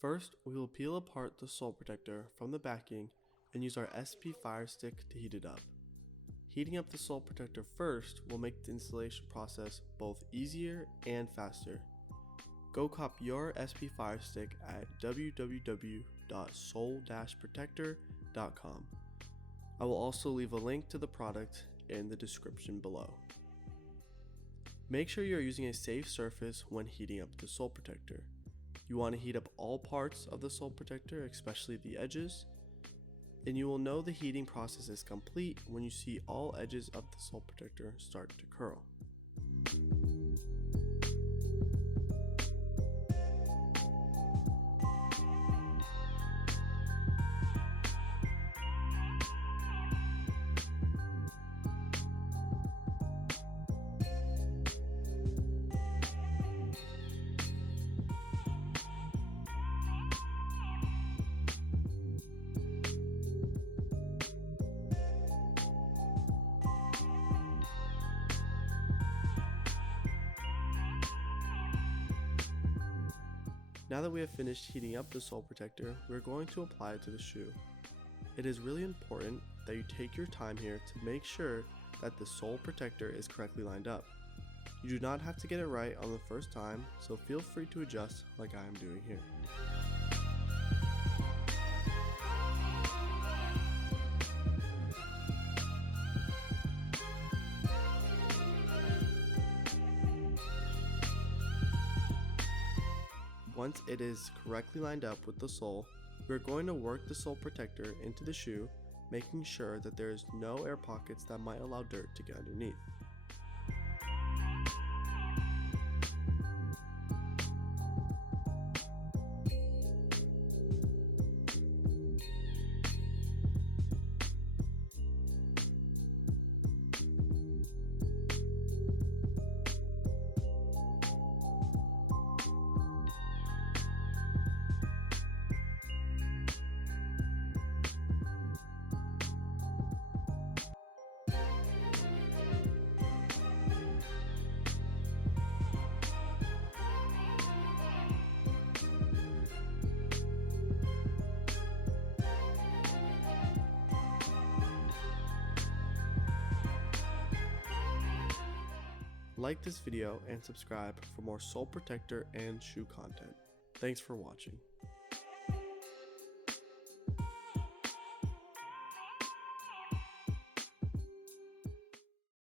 First, we will peel apart the sole protector from the backing and use our SP Fire Stick to heat it up. Heating up the sole protector first will make the installation process both easier and faster. Go cop your SP Fire Stick at www.sole-protector.com. I will also leave a link to the product in the description below. Make sure you are using a safe surface when heating up the sole protector. You want to heat up all parts of the sole protector, especially the edges, and you will know the heating process is complete when you see all edges of the sole protector start to curl. Now that we have finished heating up the sole protector, we're going to apply it to the shoe. It is really important that you take your time here to make sure that the sole protector is correctly lined up. You do not have to get it right on the first time, so feel free to adjust like I am doing here. Once it is correctly lined up with the sole, we are going to work the sole protector into the shoe, making sure that there is no air pockets that might allow dirt to get underneath. Like this video and subscribe for more sole protector and shoe content. Thanks for watching.